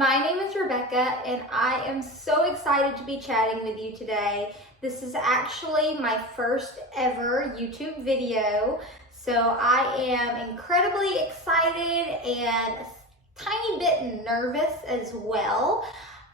My name is Rebecca and I am so excited to be chatting with you today. This is actually my first ever YouTube video, so I am incredibly excited and a tiny bit nervous as well,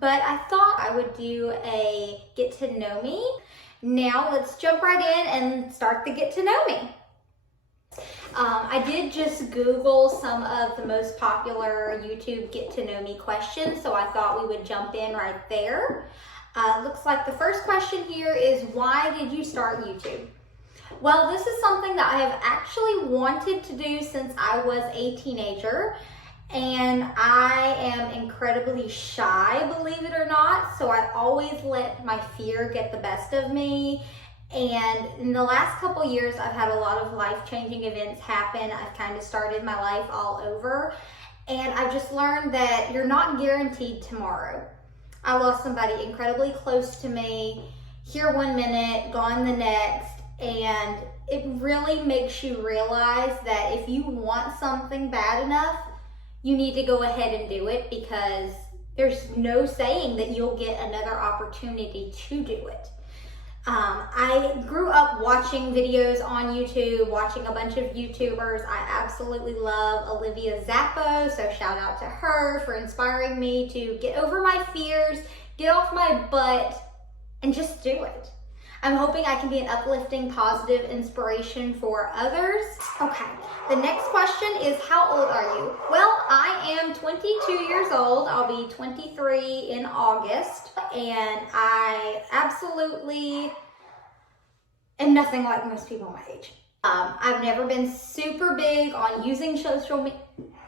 but I thought I would do a get to know me. Now let's jump right in and start the get to know me. I did just Google some of the most popular YouTube get to know me questions, so I thought we would jump in right there. Looks like the first question here is, why did you start YouTube? Well, this is something that I have actually wanted to do since I was a teenager, and I am incredibly shy, believe it or not, so I always let my fear get the best of me. And in the last couple years, I've had a lot of life-changing events happen. I've kind of started my life all over, and I've just learned that you're not guaranteed tomorrow. I lost somebody incredibly close to me, here one minute, gone the next, and it really makes you realize that if you want something bad enough, you need to go ahead and do it, because there's no saying that you'll get another opportunity to do it. I grew up watching videos on YouTube, watching a bunch of YouTubers. I absolutely love Olivia Zappo, so shout out to her for inspiring me to get over my fears, get off my butt, and just do it. I'm hoping I can be an uplifting, positive inspiration for others. Okay, the next question is, how old are you? Well, I am 22 years old. I'll be 23 in August, and I absolutely am nothing like most people my age. I've never been super big on using social media.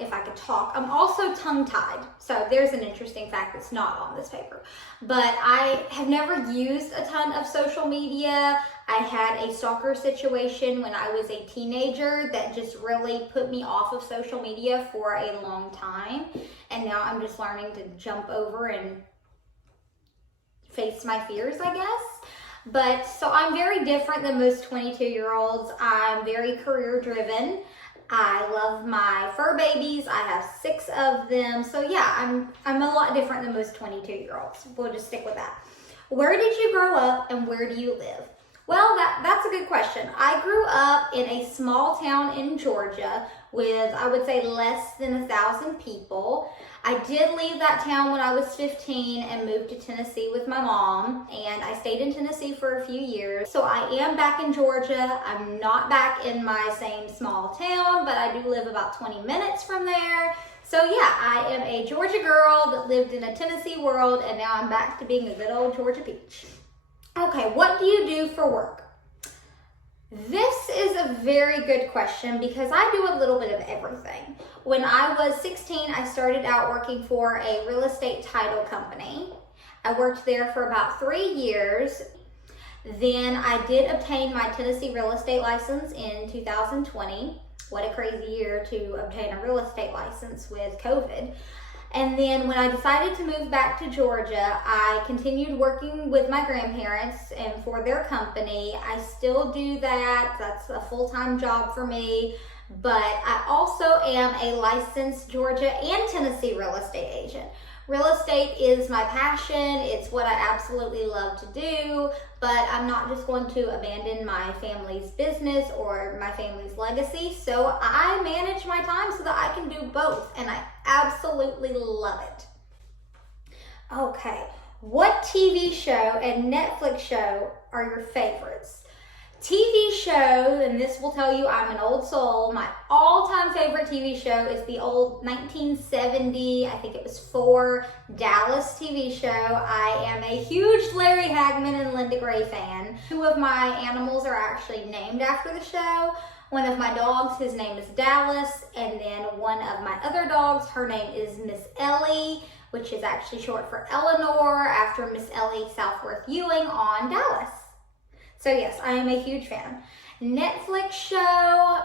If I could talk. I'm also tongue-tied, so there's an interesting fact that's not on this paper. But I have never used a ton of social media. I had a stalker situation when I was a teenager that just really put me off of social media for a long time, and now I'm just learning to jump over and face my fears, I guess. But so I'm very different than most 22-year-olds. I'm very career-driven. I love my fur babies. I have 6 of them. So yeah, I'm a lot different than most 22-year-olds. We'll just stick with that. Where did you grow up and where do you live? Well, that's a good question. I grew up in a small town in Georgia with, I would say, less than 1,000 people. I did leave that town when I was 15 and moved to Tennessee with my mom, and I stayed in Tennessee for a few years. So I am back in Georgia. I'm not back in my same small town, but I do live about 20 minutes from there. So yeah, I am a Georgia girl that lived in a Tennessee world, and now I'm back to being a good old Georgia peach. Okay, what do you do for work? This is a very good question because I do a little bit of everything. When I was 16, I started out working for a real estate title company. I worked there for about 3 years. Then I did obtain my Tennessee real estate license in 2020. What a crazy year to obtain a real estate license with COVID. And then when I decided to move back to Georgia, I continued working with my grandparents and for their company. I still do that. That's a full-time job for me. But I also am a licensed Georgia and Tennessee real estate agent. Real estate is my passion. It's what I absolutely love to do, but I'm not just going to abandon my family's business or my family's legacy. So I manage my time so that I can do both, and I absolutely love it. Okay, what TV show and Netflix show are your favorites? TV show, and this will tell you I'm an old soul, my all-time favorite TV show is the old 1970, I think it was 4, Dallas TV show. I am a huge Larry Hagman and Linda Gray fan. 2 of my animals are actually named after the show. One of my dogs, his name is Dallas, and then one of my other dogs, her name is Miss Ellie, which is actually short for Eleanor, after Miss Ellie Southworth Ewing on Dallas. So yes, I am a huge fan. Netflix show,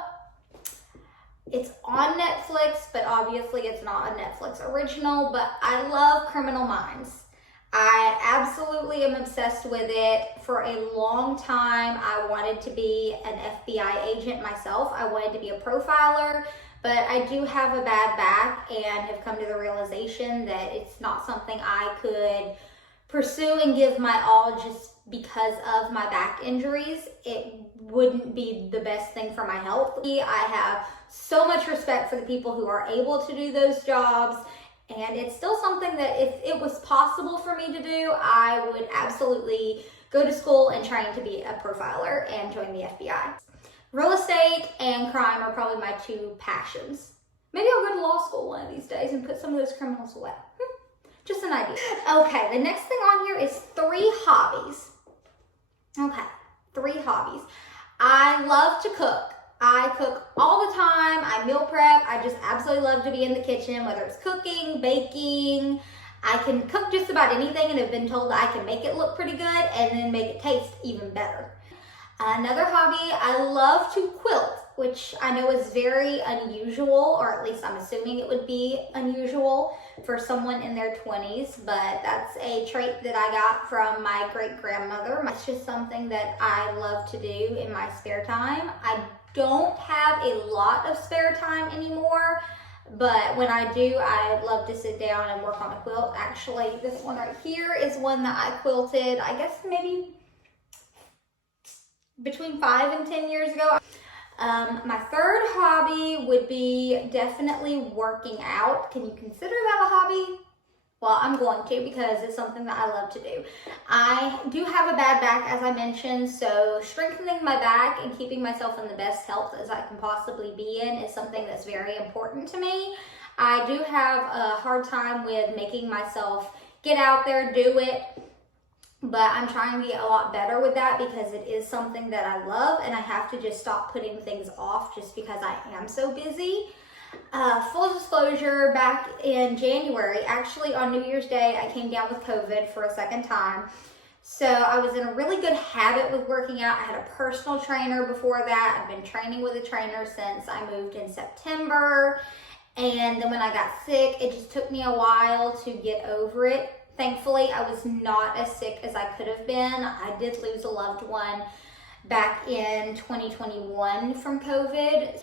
it's on Netflix, but obviously it's not a Netflix original, but I love Criminal Minds. I absolutely am obsessed with it. For a long time, I wanted to be an FBI agent myself. I wanted to be a profiler, but I do have a bad back and have come to the realization that it's not something I could pursue and give my all just because of my back injuries. It wouldn't be the best thing for my health. I have so much respect for the people who are able to do those jobs, and it's still something that if it was possible for me to do, I would absolutely go to school and train to be a profiler and join the FBI. Real estate and crime are probably my two passions. Maybe I'll go to law school one of these days and put some of those criminals away. Just an idea. Okay, the next thing on here is 3 hobbies. Okay, 3 hobbies. I love to cook. I cook all the time. I meal prep. I just absolutely love to be in the kitchen, whether it's cooking, baking. I can cook just about anything and have been told that I can make it look pretty good and then make it taste even better. Another hobby, I love to quilt, which I know is very unusual, or at least I'm assuming it would be unusual for someone in their 20s, but that's a trait that I got from my great-grandmother. It's just something that I love to do in my spare time. I don't have a lot of spare time anymore, but when I do, I love to sit down and work on a quilt. Actually, this one right here is one that I quilted, I guess maybe between 5 and 10 years ago. My third hobby would be definitely working out. Can you consider that a hobby? Well, I'm going to, because it's something that I love to do. I do have a bad back, as I mentioned, so strengthening my back and keeping myself in the best health as I can possibly be in is something that's very important to me. I do have a hard time with making myself get out there, do it, but I'm trying to get a lot better with that because it is something that I love, and I have to just stop putting things off just because I am so busy. Full disclosure, back in January, actually on New Year's Day, I came down with COVID for a second time. So I was in a really good habit with working out. I had a personal trainer before that. I've been training with a trainer since I moved in September. And then when I got sick, it just took me a while to get over it. Thankfully, I was not as sick as I could have been. I did lose a loved one back in 2021 from COVID.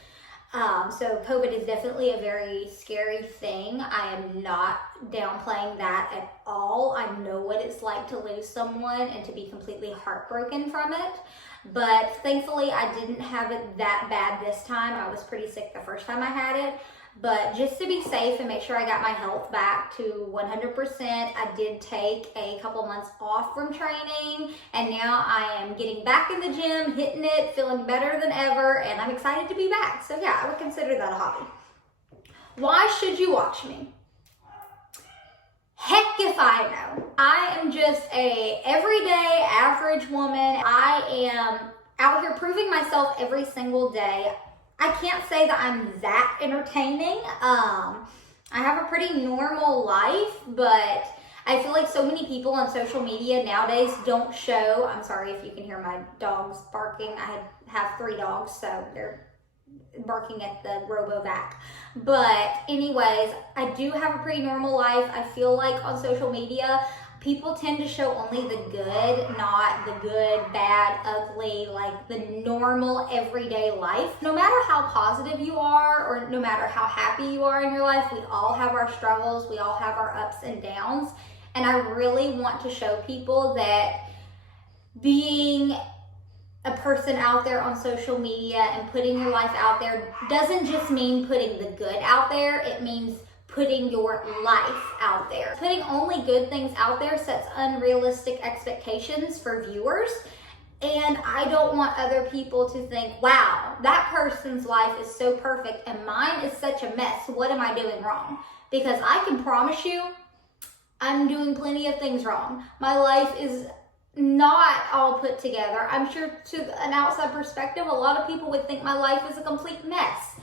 So COVID is definitely a very scary thing. I am not downplaying that at all. I know what it's like to lose someone and to be completely heartbroken from it. But thankfully, I didn't have it that bad this time. I was pretty sick the first time I had it. But just to be safe and make sure I got my health back to 100%, I did take a couple months off from training, and now I am getting back in the gym, hitting it, feeling better than ever, and I'm excited to be back. So yeah, I would consider that a hobby. Why should you watch me? Heck if I know. I am just a everyday average woman. I am out here proving myself every single day. I can't say that I'm that entertaining. I have a pretty normal life, but I feel like so many people on social media nowadays don't show. I'm sorry if you can hear my dogs barking. I have 3 dogs, so they're barking at the RoboVac. But anyways, I do have a pretty normal life. I feel like on social media, people tend to show only the good, not the good, bad, ugly, like the normal everyday life. No matter how positive you are, or no matter how happy you are in your life, we all have our struggles, we all have our ups and downs. And I really want to show people that being a person out there on social media and putting your life out there doesn't just mean putting the good out there, it means putting your life out there. Putting only good things out there sets unrealistic expectations for viewers, and I don't want other people to think, wow, that person's life is so perfect and mine is such a mess. What am I doing wrong? Because I can promise you, I'm doing plenty of things wrong. My life is not all put together. I'm sure to an outside perspective, a lot of people would think my life is a complete mess.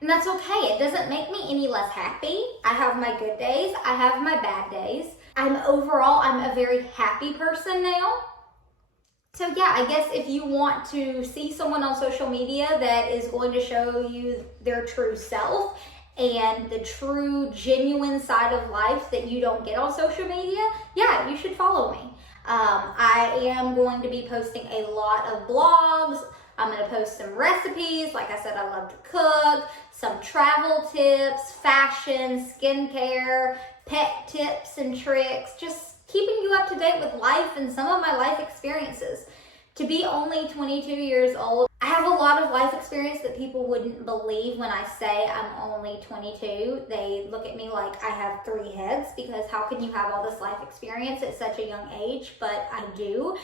And that's okay. It doesn't make me any less happy. I have my good days. I have my bad days. I'm a very happy person now. So yeah, I guess if you want to see someone on social media that is going to show you their true self and the true, genuine side of life that you don't get on social media, yeah, you should follow me. I am going to be posting a lot of blogs. I'm going to post some recipes. Like I said, I love to cook, some travel tips, fashion, skincare, pet tips and tricks, just keeping you up to date with life and some of my life experiences. To be only 22 years old, I have a lot of life experience that people wouldn't believe when I say I'm only 22. They look at me like I have 3 heads, because how can you have all this life experience at such a young age? But I do.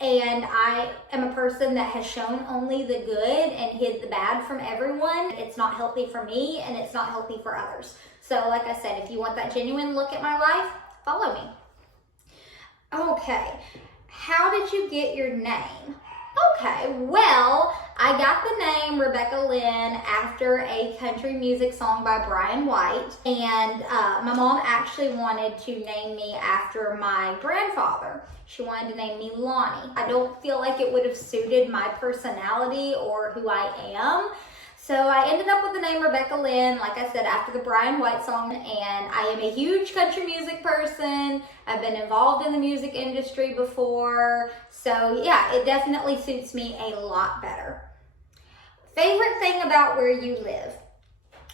And I am a person that has shown only the good and hid the bad from everyone. It's not healthy for me, and it's not healthy for others. So like I said, if you want that genuine look at my life, follow me. Okay, how did you get your name? Okay, well, I got the name Rebecca Lynn after a country music song by Brian White, and my mom actually wanted to name me after my grandfather. She wanted to name me Lonnie. I don't feel like it would have suited my personality or who I am, so I ended up with the name Rebecca Lynn, like I said, after the Brian White song, and I am a huge country music person. I've been involved in the music industry before, so yeah, it definitely suits me a lot better. Favorite thing about where you live?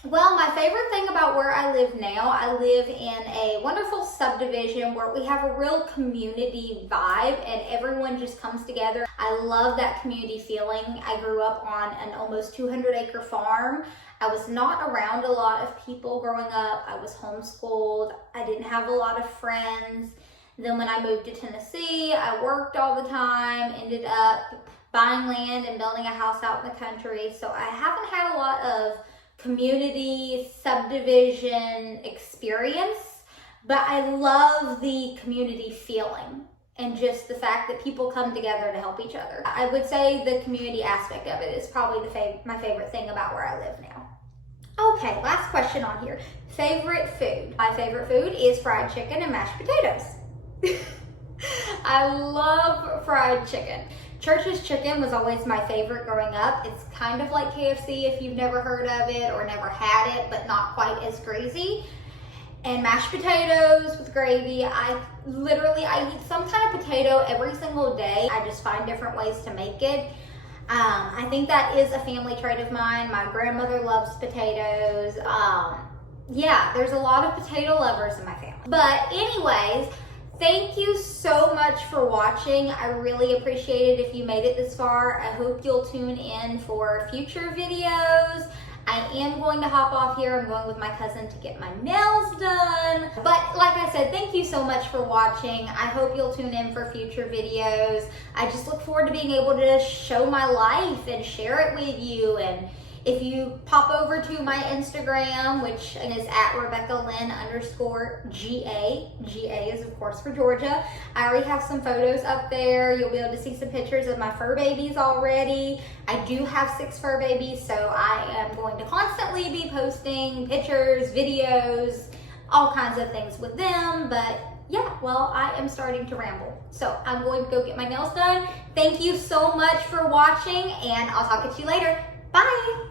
Well, my favorite thing about where I live now, I live in a wonderful subdivision where we have a real community vibe and everyone just comes together. I love that community feeling. I grew up on an almost 200-acre farm. I was not around a lot of people growing up. I was homeschooled. I didn't have a lot of friends. Then when I moved to Tennessee, I worked all the time, ended up buying land and building a house out in the country. So I haven't had a lot of community subdivision experience, but I love the community feeling and just the fact that people come together to help each other. I would say the community aspect of it is probably my favorite thing about where I live now. Okay, last question on here. Favorite food? My favorite food is fried chicken and mashed potatoes. I love fried chicken. Church's chicken was always my favorite growing up. It's kind of like KFC if you've never heard of it or never had it, but not quite as greasy. And mashed potatoes with gravy. I eat some kind of potato every single day. I just find different ways to make it. I think that is a family trait of mine. My grandmother loves potatoes. Yeah, there's a lot of potato lovers in my family. But anyways, thank you so much for watching. I really appreciate it if you made it this far. I hope you'll tune in for future videos. I am going to hop off here. I'm going with my cousin to get my nails done. But like I said, thank you so much for watching. I hope you'll tune in for future videos. I just look forward to being able to show my life and share it with you. And if you pop over to my Instagram, which is at RebeccaLynn_GA. GA is of course for Georgia. I already have some photos up there. You'll be able to see some pictures of my fur babies already. I do have 6 fur babies, so I am going to constantly be posting pictures, videos, all kinds of things with them. But yeah, well, I am starting to ramble. So I'm going to go get my nails done. Thank you so much for watching, and I'll talk to you later. Bye.